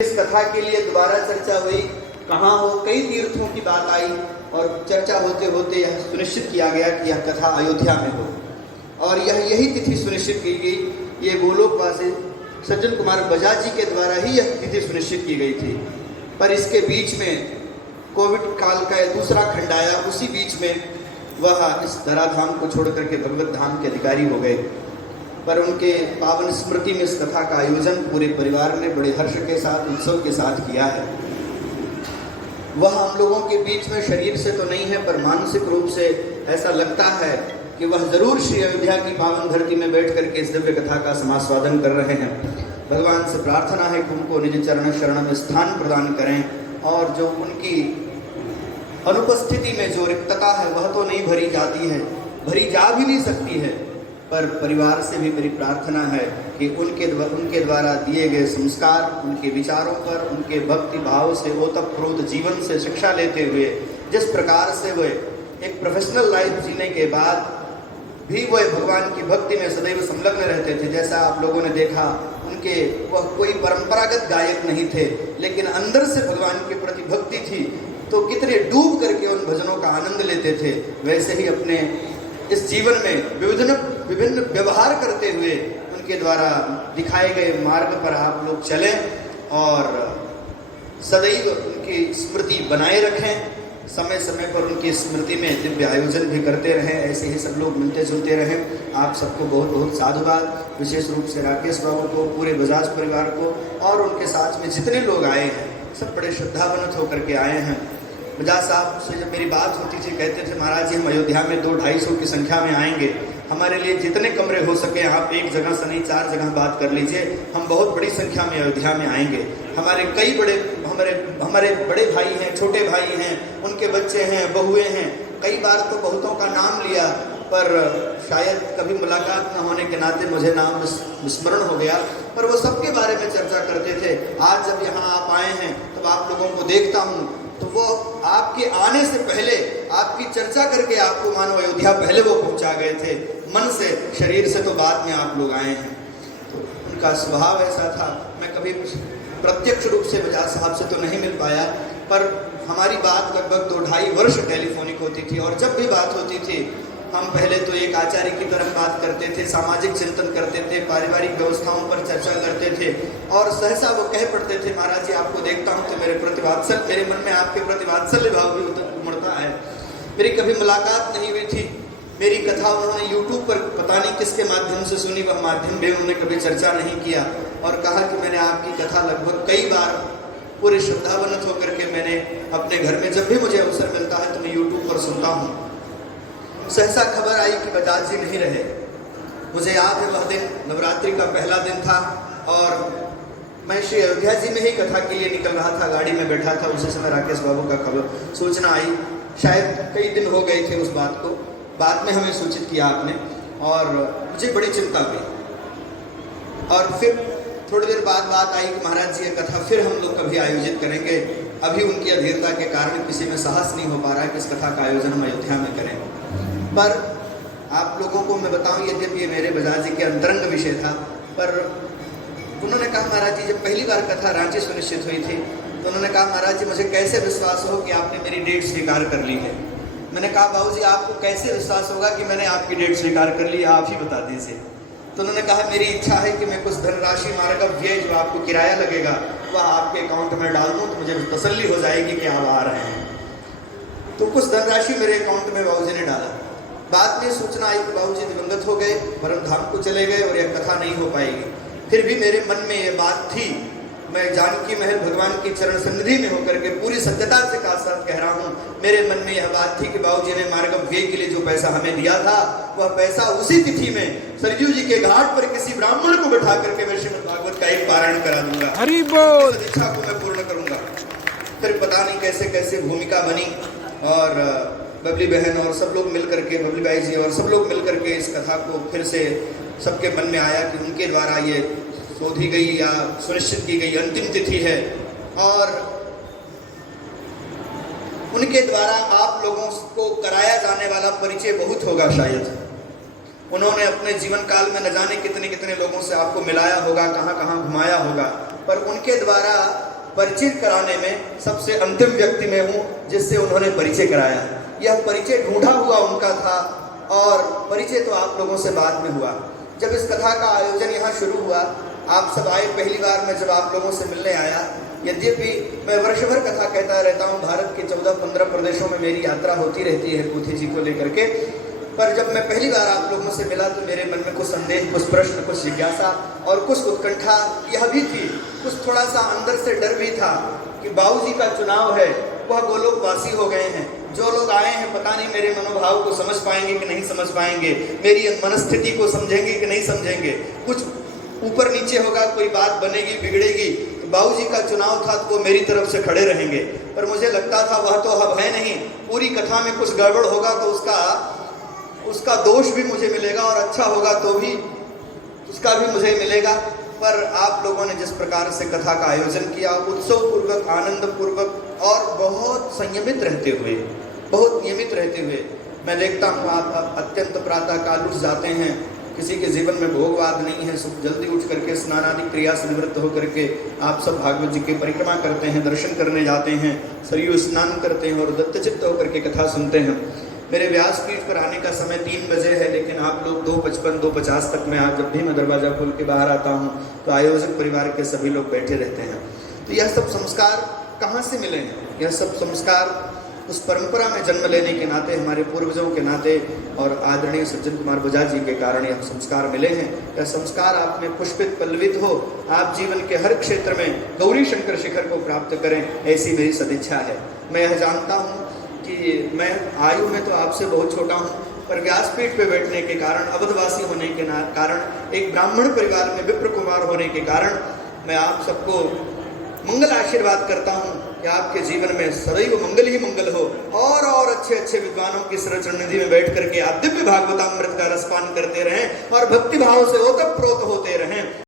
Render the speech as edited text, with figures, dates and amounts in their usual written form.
इस कथा के लिए दोबारा चर्चा हुई, कहाँ हो, कई तीर्थों की बात आई और चर्चा होते होते यह सुनिश्चित किया गया कि यह कथा अयोध्या में हो और यही तिथि सुनिश्चित की गई। ये गोलोकवासी सज्जन कुमार बजाज जी के द्वारा ही यह तिथि सुनिश्चित की गई थी। पर इसके बीच में कोविड काल का दूसरा खंड आया, उसी बीच में वह इस धराधाम को छोड़ करके भगवत धाम के अधिकारी हो गए। पर उनके पावन स्मृति में इस कथा का आयोजन पूरे परिवार ने बड़े हर्ष के साथ, उत्सव के साथ किया है। वह हम लोगों के बीच में शरीर से तो नहीं है, पर मानसिक रूप से ऐसा लगता है कि वह जरूर श्री अयोध्या की पावन धरती में बैठ करके इस दिव्य कथा का समास्वादन कर रहे हैं। भगवान से प्रार्थना है कि उनको निज चरण शरण में स्थान प्रदान करें और जो उनकी अनुपस्थिति में जो रिक्तता है वह तो नहीं भरी जाती है, भरी जा भी नहीं सकती है। पर परिवार से भी मेरी प्रार्थना है कि उनके द्वारा दिए गए संस्कार, उनके विचारों पर, उनके भक्ति भाव से ओतप्रोत जीवन से शिक्षा लेते हुए जिस प्रकार से वे एक प्रोफेशनल लाइफ जीने के बाद भी वह भगवान की भक्ति में सदैव संलग्न रहते थे। जैसा आप लोगों ने देखा, वह कोई परंपरागत गायक नहीं थे, लेकिन अंदर से भगवान के प्रति भक्ति थी, तो कितने डूब करके उन भजनों का आनंद लेते थे। वैसे ही अपने इस जीवन में विभिन्न व्यवहार करते हुए उनके द्वारा दिखाए गए मार्ग पर आप लोग चलें और सदैव उनकी स्मृति बनाए रखें। समय समय पर उनकी स्मृति में दिव्य आयोजन भी करते रहें, ऐसे ही सब लोग मिलते जुलते रहें। आप सबको बहुत बहुत साधुवाद, विशेष रूप से राकेश बाबू को, पूरे बजाज परिवार को और उनके साथ में जितने लोग आए हैं सब बड़े श्रद्धावनत होकर के आए हैं। बजाज साहब से जब मेरी बात होती थी, कहते थे महाराज जी हम अयोध्या में 200-250 की संख्या में आएंगे, हमारे लिए जितने कमरे हो सके आप एक जगह से नहीं 4 जगह बात कर लीजिए, हम बहुत बड़ी संख्या में अयोध्या में आएंगे। हमारे कई हमारे बड़े भाई हैं, छोटे भाई हैं, उनके बच्चे हैं, बहुएं हैं। कई बार तो बहुतों का नाम लिया, पर शायद कभी मुलाकात न होने के नाते मुझे नाम विस्मरण हो गया, पर वो सबके बारे में चर्चा करते थे। आज जब यहाँ आप आए हैं तब आप लोगों को देखता हूँ तो वो आपके आने से पहले आपकी चर्चा करके आपको मानो अयोध्या पहले वो पहुंचा गए थे, मन से, शरीर से तो बाद में आप लोग आए हैं। तो उनका स्वभाव ऐसा था। मैं कभी प्रत्यक्ष रूप से बजाज साहब से तो नहीं मिल पाया, पर हमारी बात लगभग 2-2.5 वर्ष टेलीफोनिक होती थी और जब भी बात होती थी हम पहले तो एक आचार्य की तरफ बात करते थे, सामाजिक चिंतन करते थे, पारिवारिक व्यवस्थाओं पर चर्चा करते थे और सहसा वो कह पड़ते थे महाराज जी आपको देखता हूँ तो मेरे मन में आपके प्रति वात्सल्य भाव भी उमड़ता है। मेरी कभी मुलाकात नहीं हुई थी, मेरी कथा उन्होंने यूट्यूब पर पता नहीं किसके माध्यम से सुनी, वह माध्यम भी उन्होंने कभी चर्चा नहीं किया और कहा कि मैंने आपकी कथा लगभग कई बार पूरे श्रद्धावनत होकर के मैंने अपने घर में जब भी मुझे अवसर मिलता है तो मैं यूट्यूब पर सुनता हूँ। सहसा खबर आई कि बजाज जी नहीं रहे। मुझे याद है वह दिन नवरात्रि का पहला दिन था और मैं श्री अयोध्या जी में ही कथा के लिए निकल रहा था, गाड़ी में बैठा था। उसी समय राकेश बाबू का खबर सूचना आई, शायद कई दिन हो गए थे उस बात को, बाद में हमें सूचित किया आपने और मुझे बड़ी चिंता हुई। और फिर थोड़ी देर बाद बात आई कि महाराज जी ये कथा फिर हम लोग कभी आयोजित करेंगे। अभी उनकी अधीरता के कारण किसी में साहस नहीं हो पा रहा है कि इस कथा का आयोजन हम अयोध्या में करें। पर आप लोगों को मैं बताऊं, यद्यपि ये मेरे बजाज जी के अंतरंग विषय था, पर उन्होंने कहा महाराज जी जब पहली बार कथा रांची सुनिश्चित हुई थी तो उन्होंने कहा महाराज जी मुझे कैसे विश्वास हो कि आपने मेरी डेट स्वीकार कर ली है। मैंने कहा बाबू जी आपको कैसे विश्वास होगा कि मैंने आपकी डेट स्वीकार कर ली, आप ही बता दीजिए। तो उन्होंने कहा मेरी इच्छा है कि मैं कुछ धनराशि मार्ग व्यय जो आपको किराया लगेगा वह आपके अकाउंट में डाल दूँ तो मुझे तसल्ली हो जाएगी कि आप आ रहे हैं। तो कुछ धनराशि मेरे अकाउंट में बाबू जी ने डाला। बाद में सूचना आई कि बाबूजी दिवंगत हो गए, परम धाम को चले गए और यह कथा नहीं हो पाएगी। फिर भी मेरे मन में यह बात थी, मैं जानकी महल भगवान की चरण सन्निधि में होकर के पूरी सत्यता से साथ कह रहा हूँ, मेरे मन में यह बात थी कि बाबूजी ने मार्ग व्यय के लिए जो पैसा हमें दिया था वह पैसा उसी तिथि में सरयू जी के घाट पर किसी ब्राह्मण को बैठा करके मैं श्रीमद् भागवत का एक पारायण करा दूंगा, हरि बोल, इस इच्छा को मैं पूर्ण करूंगा। फिर पता नहीं कैसे कैसे भूमिका बनी और बबली बहन और सब लोग मिल करके, बबली बाई जी और सब लोग मिल करके इस कथा को फिर से सबके मन में आया कि उनके द्वारा ये शोधी गई या सुनिश्चित की गई अंतिम तिथि है और उनके द्वारा आप लोगों को कराया जाने वाला परिचय बहुत होगा। शायद उन्होंने अपने जीवन काल में न जाने कितने कितने लोगों से आपको मिलाया होगा, कहाँ कहाँ घुमाया होगा, पर उनके द्वारा परिचय कराने में सबसे अंतिम व्यक्ति मैं हूँ जिससे उन्होंने परिचय कराया। यह परिचय ढूंढा हुआ उनका था और परिचय तो आप लोगों से बाद में हुआ। जब इस कथा का आयोजन यहाँ शुरू हुआ, आप सब आए, पहली बार मैं जब आप लोगों से मिलने आया, यद्यपि मैं वर्ष भर कथा कहता रहता हूँ, भारत के 14-15 प्रदेशों में मेरी यात्रा होती रहती है पोथी जी को लेकर के, पर जब मैं पहली बार आप लोगों से मिला तो मेरे मन में कुछ संदेह, कुछ प्रश्न, कुछ जिज्ञासा और कुछ उत्कंठा यह भी थी, कुछ थोड़ा सा अंदर से डर भी था कि बाबू जी का चुनाव है, वह गोलोकवासी हो गए हैं, जो लोग आए हैं पता नहीं मेरे मनोभाव को समझ पाएंगे कि नहीं समझ पाएंगे, मेरी मनस्थिति को समझेंगे कि नहीं समझेंगे, कुछ ऊपर नीचे होगा, कोई बात बनेगी बिगड़ेगी। तो बाबू जी का चुनाव था तो वो मेरी तरफ से खड़े रहेंगे, पर मुझे लगता था वह तो अब है नहीं, पूरी कथा में कुछ गड़बड़ होगा तो उसका दोष भी मुझे मिलेगा और अच्छा होगा तो भी उसका भी मुझे मिलेगा। पर आप लोगों ने जिस प्रकार से कथा का आयोजन किया, उत्सव पूर्वक, आनंद पूर्वक और बहुत संयमित रहते हुए, बहुत नियमित रहते हुए, मैं देखता हूँ आप अत्यंत प्रातः काल उठ जाते हैं, किसी के जीवन में भोगवाद नहीं है, सुबह जल्दी उठ करके स्नान आदि क्रिया से निवृत्त होकर के आप सब भागवत जी की परिक्रमा करते हैं, दर्शन करने जाते हैं, सरयू स्नान करते हैं और दत्तचित्त होकर के कथा सुनते हैं। मेरे व्यासपीठ पर आने का समय 3 बजे है, लेकिन आप लोग 2:55, 2:50 तक में आज जब भी मैं दरवाजा खोल के बाहर आता हूँ तो आयोजक परिवार के सभी लोग बैठे रहते हैं। तो यह सब संस्कार कहाँ से मिले हैं? यह सब संस्कार उस परंपरा में जन्म लेने के नाते, हमारे पूर्वजों के नाते और आदरणीय सज्जन कुमार बजाज जी के कारण यह संस्कार मिले हैं। यह संस्कार आप में पुष्पित पल्लवित हो, आप जीवन के हर क्षेत्र में गौरी शंकर शिखर को प्राप्त करें, ऐसी मेरी सदिच्छा है। मैं यह जानता हूँ कि मैं आयु में तो आपसे बहुत छोटा हूँ, पर व्यासपीठ पे बैठने के कारण, अवधवासी होने के कारण, एक ब्राह्मण परिवार में विप्र कुमार होने के कारण मैं आप सबको मंगल आशीर्वाद करता हूँ कि आपके जीवन में सदैव मंगल ही मंगल हो और अच्छे अच्छे विद्वानों की सरचरण निधि में बैठ करके आप दिव्य भागवतामृत का रसपान करते रहें और भक्ति भाव से ओतप्रोत होते रहें।